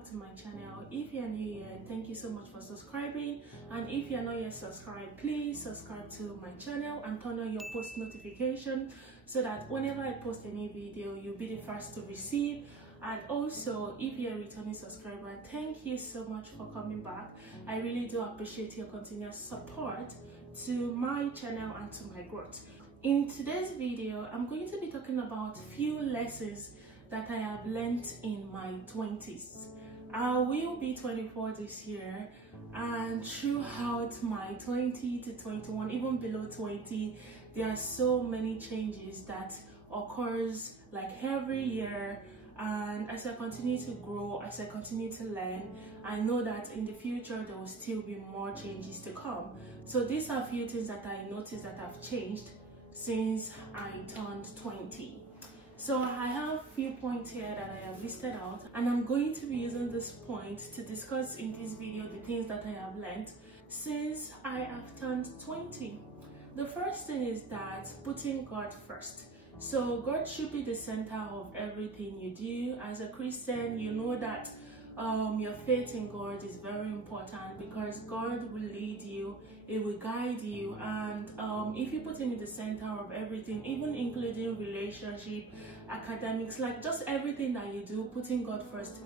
back to my channel. If you're new here, thank you so much for subscribing, and if you're not yet subscribed, please subscribe to my channel and turn on your post notification so that whenever I post a new video, you'll be the first to receive. And also, if you're a returning subscriber, thank you so much for coming back. I really do appreciate your continuous support to my channel and to my growth. In today's video, I'm going to be talking about few lessons that I have learned in my 20s. I will be 24 this year, and throughout my 20 to 21, even below 20, there are so many changes that occurs like every year. And as I continue to grow, as I continue to learn, I know that in the future there will still be more changes to come. So these are a few things that I noticed that have changed since I turned 20. So I have a few points here that I have listed out, and I'm going to be using this point to discuss in this video the things that I have learned since I have turned 20. The first thing is that putting God first. So God should be the center of everything you do. As a Christian, you know that your faith in God is very important, because God will lead you, it will guide you, and if you put him in the center of everything, even including relationship, academics, like just everything that you do, putting God first,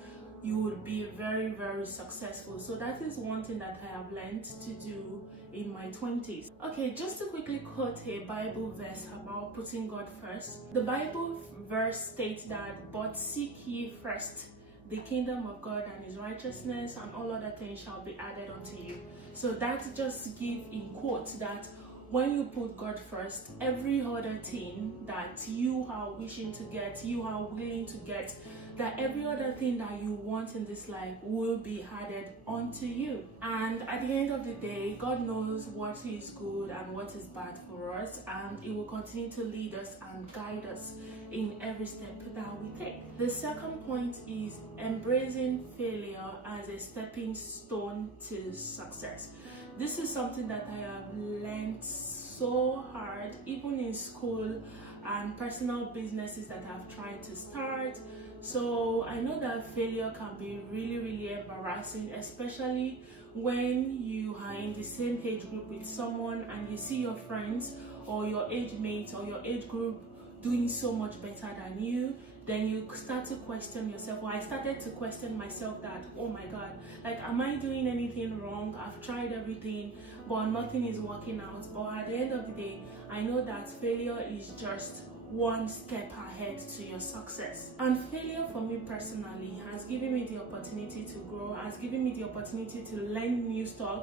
you will be very, very successful. So that is one thing that I have learned to do in my 20s. Okay, just to quickly quote a Bible verse about putting God first. The Bible verse states that, "But seek ye first the kingdom of God and his righteousness, and all other things shall be added unto you." So that just give in quote that when you put God first, every other thing that you are wishing to get, you are willing to get, that every other thing that you want in this life will be added onto you. And at the end of the day, God knows what is good and what is bad for us, and it will continue to lead us and guide us in every step that we take. The second point is embracing failure as a stepping stone to success. This is something that I have learned so hard, even in school and personal businesses that I've tried to start. So I know that failure can be really, really embarrassing, especially when you are in the same age group with someone and you see your friends or your age mates or your age group doing so much better than you. Then you start to question yourself. Well, I started to question myself that, oh my God, like, am I doing anything wrong? I've tried everything, but nothing is working out. But at the end of the day, I know that failure is just one step ahead to your success. And failure for me personally has given me the opportunity to grow, has given me the opportunity to learn new stuff,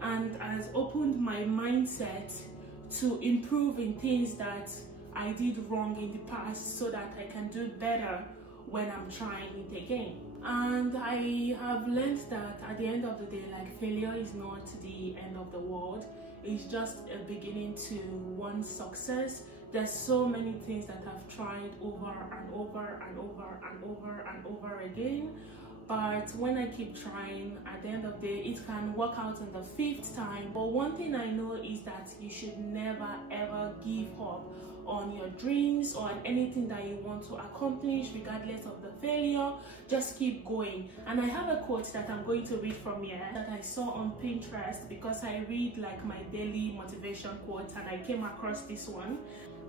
and has opened my mindset to improve in things that I did wrong in the past, so that I can do better when I'm trying it again. And I have learned that at the end of the day, like, failure is not the end of the world. It's just a beginning to one success. There's so many things that I've tried over and over and over and over and over again. But when I keep trying, at the end of the day, it can work out on the 5th time. But one thing I know is that you should never ever give up on your dreams or on anything that you want to accomplish, regardless of the failure. Just keep going. And I have a quote that I'm going to read from here that I saw on Pinterest, because I read like my daily motivation quotes, and I came across this one.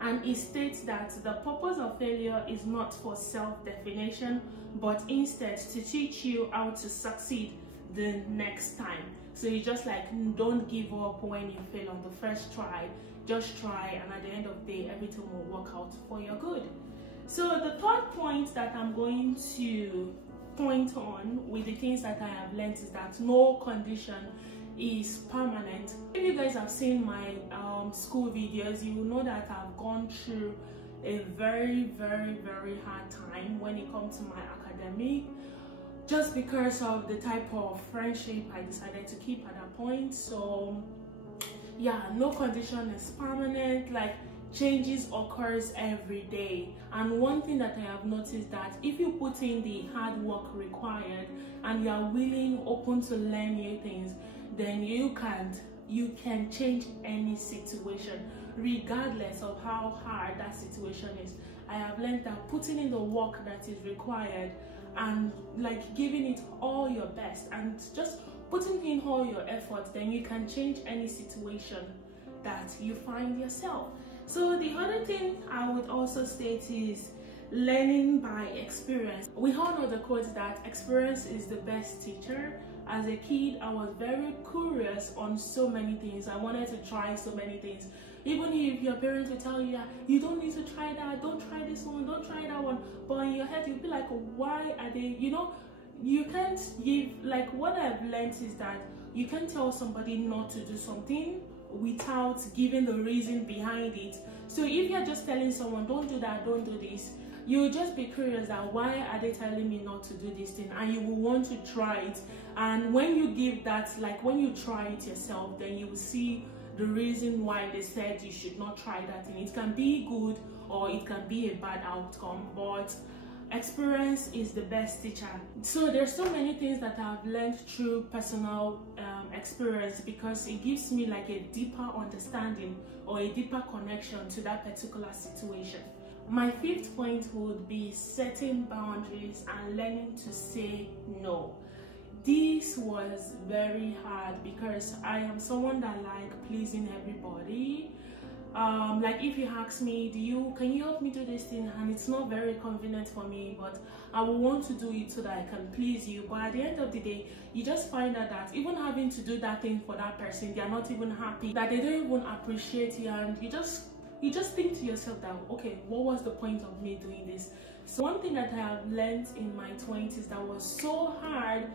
And it states that the purpose of failure is not for self-definition, but instead to teach you how to succeed the next time. So you just like, don't give up when you fail on the first try. Just try, and at the end of the day, everything will work out for your good. So the third point that I'm going to point on with the things that I have learned is that no condition is permanent. If you guys have seen my school videos, you will know that I've gone through a very, very, very hard time when it comes to my academic, just because of the type of friendship I decided to keep at that point. So yeah, no condition is permanent. Like, changes occurs every day. And one thing that I have noticed, that if you put in the hard work required and you are willing, open to learn new things, then you can change any situation, regardless of how hard that situation is. I have learned that putting in the work that is required and like giving it all your best and just putting in all your effort, then you can change any situation that you find yourself. So the other thing I would also state is learning by experience. We all know the quote that experience is the best teacher. As a kid, I was very curious on so many things. I wanted to try so many things. Even if your parents will tell you that you don't need to try that, don't try this one, don't try that one, but in your head you'll be like, why are they, you know, you can't give, like what I've learned is that you can't tell somebody not to do something without giving the reason behind it. So if you're just telling someone don't do that, don't do this, you'll just be curious that why are they telling me not to do this thing, and you will want to try it. And when you give that, like when you try it yourself, then you will see the reason why they said you should not try that thing. It can be good or it can be a bad outcome, but experience is the best teacher. So there's so many things that I've learned through personal experience, because it gives me like a deeper understanding or a deeper connection to that particular situation. My fifth point would be setting boundaries and learning to say no. This was very hard because I am someone that like pleasing everybody. Like if you ask me, can you help me do this thing, and it's not very convenient for me, but I will want to do it so that I can please you. But at the end of the day, you just find out that even having to do that thing for that person, they are not even happy, that they don't even appreciate you, and you just think to yourself that, okay, what was the point of me doing this? So one thing that I have learned in my 20s that was so hard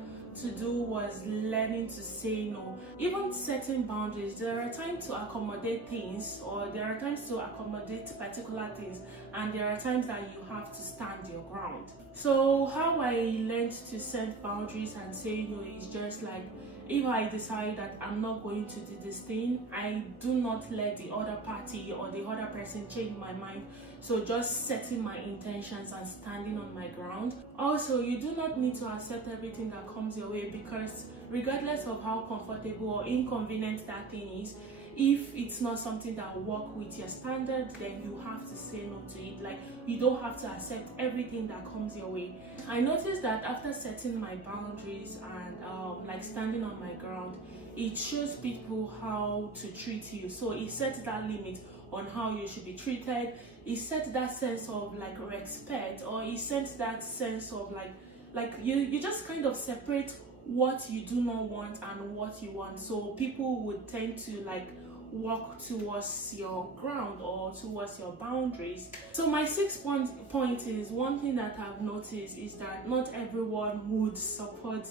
to do was learning to say no. Even setting boundaries, there are times to accommodate things, or there are times to accommodate particular things, and there are times that you have to stand your ground. So how I learned to set boundaries and say no is just like, if I decide that I'm not going to do this thing, I do not let the other party or the other person change my mind. So just setting my intentions and standing on my ground. Also, you do not need to accept everything that comes your way, because regardless of how comfortable or inconvenient that thing is, if it's not something that will work with your standard, then you have to say no to it. Like, you don't have to accept everything that comes your way. I noticed that after setting my boundaries and like standing on my ground, it shows people how to treat you. So it sets that limit on how you should be treated. It sets that sense of like respect, or it sets that sense of like you just kind of separate what you do not want and what you want. So people would tend to like walk towards your ground or towards your boundaries. So my sixth point is, one thing that I've noticed is that not everyone would support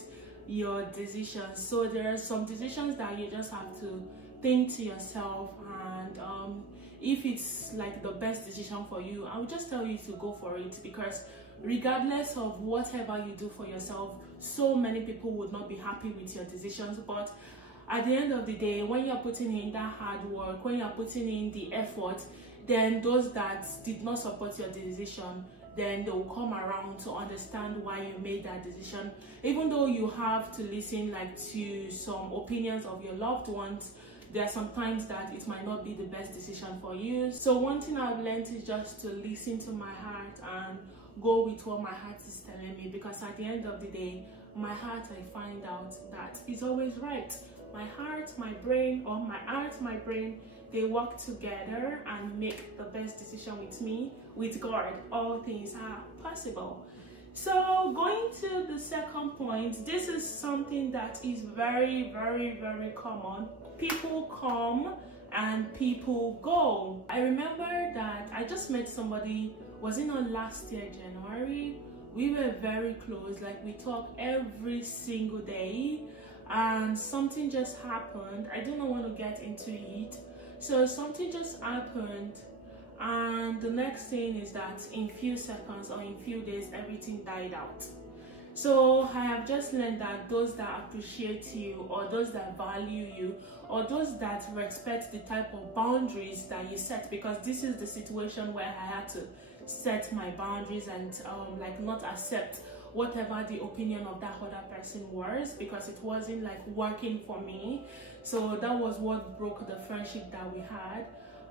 your decisions. So there are some decisions that you just have to think to yourself, and if it's like the best decision for you, I would just tell you to go for it, because regardless of whatever you do for yourself, so many people would not be happy with your decisions. But at the end of the day, when you're putting in that hard work, when you're putting in the effort, then those that did not support your decision, then they will come around to understand why you made that decision. Even though you have to listen like to some opinions of your loved ones, there are some times that it might not be the best decision for you. So one thing I've learned is just to listen to my heart and go with what my heart is telling me, because at the end of the day, my heart, I find out that it's always right. My heart, my brain, or my heart, my brain, they work together and make the best decision with me. With God, all things are possible. So going to the second point, this is something that is very, very, very common. People come and people go. I remember that I just met somebody, was it not last year, January? We were very close, like we talk every single day, and something just happened. I don't want to get into it. So something just happened, and the next thing is that in few seconds or in few days, everything died out. So I have just learned that those that appreciate you, or those that value you, or those that respect the type of boundaries that you set, because this is the situation where I had to set my boundaries and like not accept whatever the opinion of that other person was, because it wasn't like working for me. So that was what broke the friendship that we had.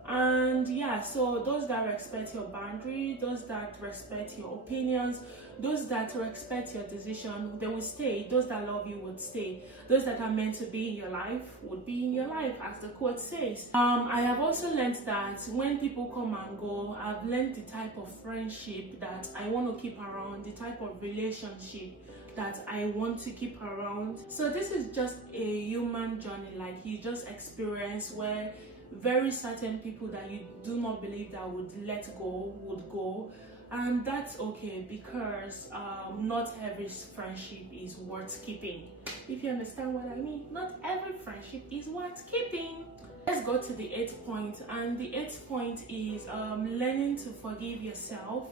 And yeah, so those that respect your boundary, those that respect your opinions, those that respect your decision, they will stay. Those that love you would stay. Those that are meant to be in your life would be in your life, as the quote says. I have also learned that when people come and go, I've learned the type of friendship that I want to keep around, the type of relationship that I want to keep around. So this is just a human journey, like you just experience, where very certain people that you do not believe that would let go would go, and that's okay, because not every friendship is worth keeping. If you understand what I mean, not every friendship is worth keeping. Let's go to the 8th point, and the 8th point is learning to forgive yourself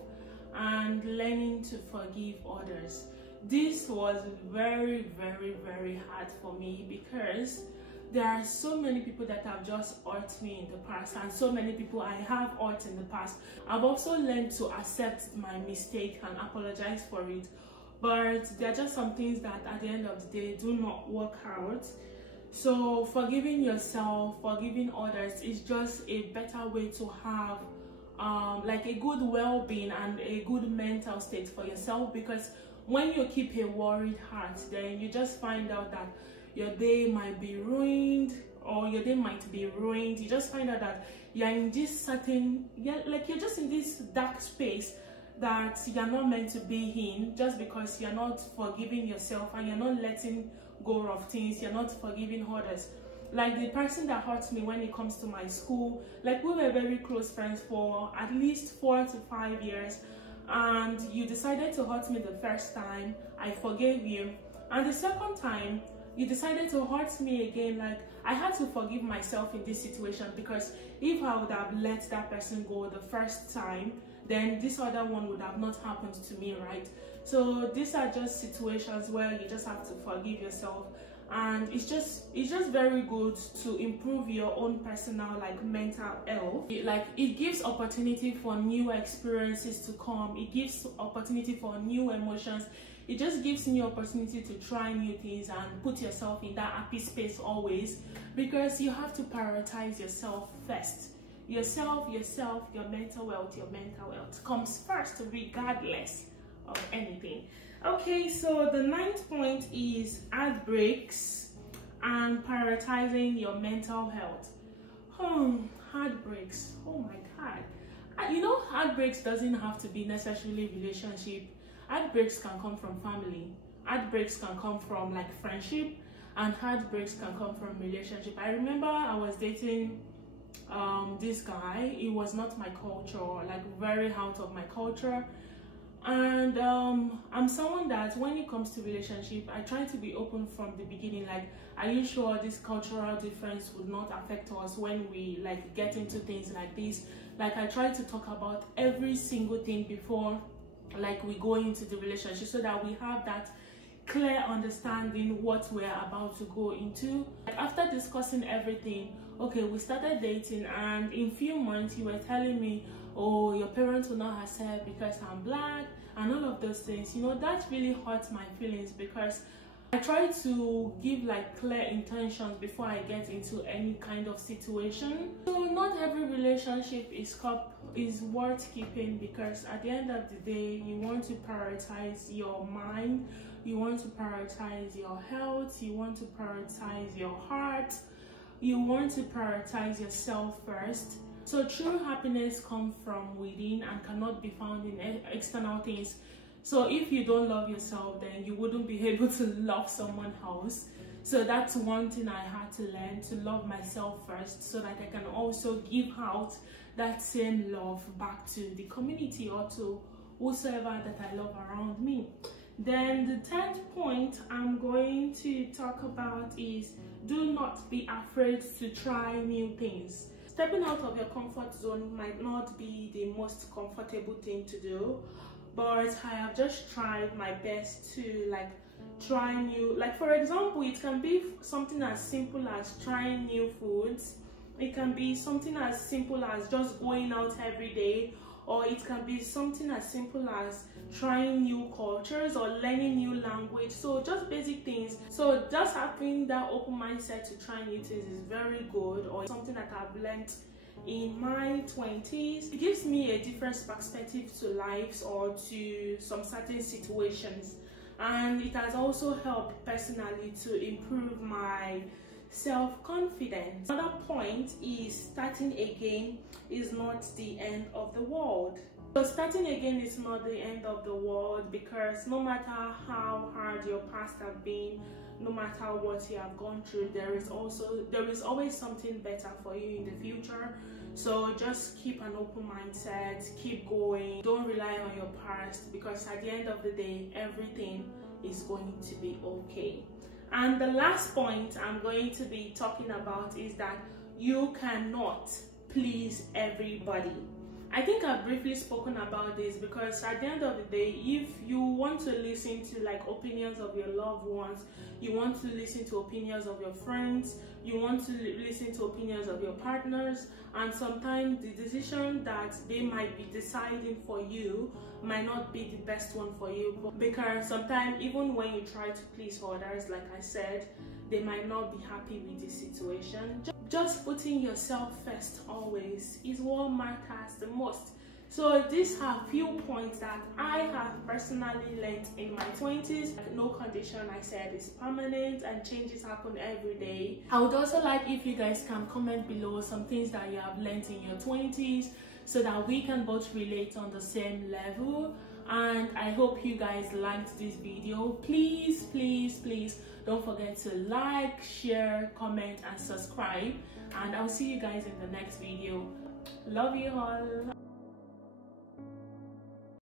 and learning to forgive others. This was very, very, very hard for me, because there are so many people that have just hurt me in the past, and so many people I have hurt in the past. I've also learned to accept my mistake and apologize for it, but there are just some things that at the end of the day do not work out. So forgiving yourself, forgiving others is just a better way to have like a good well-being and a good mental state for yourself, because when you keep a worried heart, then you just find out that your day might be ruined, or your day might be ruined. You just find out that you're in this certain, like you're just in this dark space that you're not meant to be in, just because you're not forgiving yourself and you're not letting go of things, you're not forgiving others. Like the person that hurts me when it comes to my school, like we were very close friends for at least 4 to 5 years, and you decided to hurt me the first time, I forgave you, and the second time you decided to hurt me again. Like I had to forgive myself in this situation, because if I would have let that person go the first time, then this other one would have not happened to me, right? So these are just situations where you just have to forgive yourself, and it's just very good to improve your own personal like mental health. It gives opportunity for new experiences to come, it gives opportunity for new emotions. It just gives you opportunity to try new things and put yourself in that happy space always, because you have to prioritize yourself first. Yourself, your mental health comes first, regardless of anything. Okay, so the 9th point is heartbreaks and prioritizing your mental health. Heartbreaks, oh my god. You know, heartbreaks doesn't have to be necessarily relationship. Heartbreaks can come from family, heartbreaks can come from like friendship, and heartbreaks can come from relationship. I remember I was dating this guy. It was not my culture, like very out of my culture, and I'm someone that when it comes to relationship, I try to be open from the beginning. Like, are you sure this cultural difference would not affect us when we like get into things like this? Like, I try to talk about every single thing before like we go into the relationship, so that we have that clear understanding what we're about to go into. Like, after discussing everything, okay, we started dating, and in few months you were telling me, oh, your parents will not accept because I'm black and all of those things. You know, that really hurts my feelings, because I try to give like clear intentions before I get into any kind of situation. So not every relationship is worth keeping, because at the end of the day, you want to prioritize your mind, you want to prioritize your health, you want to prioritize your heart, you want to prioritize yourself first. So true happiness comes from within and cannot be found in external things. So if you don't love yourself, then you wouldn't be able to love someone else. So that's one thing I had to learn, to love myself first, so that I can also give out that same love back to the community or to whosoever that I love around me. Then the 10th point I'm going to talk about is do not be afraid to try new things. Stepping out of your comfort zone might not be the most comfortable thing to do, but I have just tried my best to like try new, like for example, it can be something as simple as trying new foods. It can be something as simple as just going out every day, or it can be something as simple as trying new cultures or learning new language. So just basic things. So just having that open mindset to try new things is very good, or something that I've learned in my 20s. It gives me a different perspective to lives or to some certain situations, and it has also helped personally to improve my self-confidence. Another point is starting again is not the end of the world. So starting again is not the end of the world, because no matter how hard your past have been, no matter what you have gone through, there is always something better for you in the future. So just keep an open mindset, keep going, don't rely on your past, because at the end of the day, everything is going to be okay. And the last point I'm going to be talking about is that you cannot please everybody. I think I've briefly spoken about this, because at the end of the day, if you want to listen to like opinions of your loved ones, you want to listen to opinions of your friends, you want to listen to opinions of your partners, and sometimes the decision that they might be deciding for you might not be the best one for you, because sometimes even when you try to please others, like I said, they might not be happy with the situation. Just putting yourself first always is what matters the most. So these are few points that I have personally learned in my 20s. No condition, I said, is permanent, and changes happen every day. I would also like if you guys can comment below some things that you have learned in your 20s, so that we can both relate on the same level. And I hope you guys liked this video. Please don't forget to like, share, comment and subscribe, and I'll see you guys in the next video. Love you all.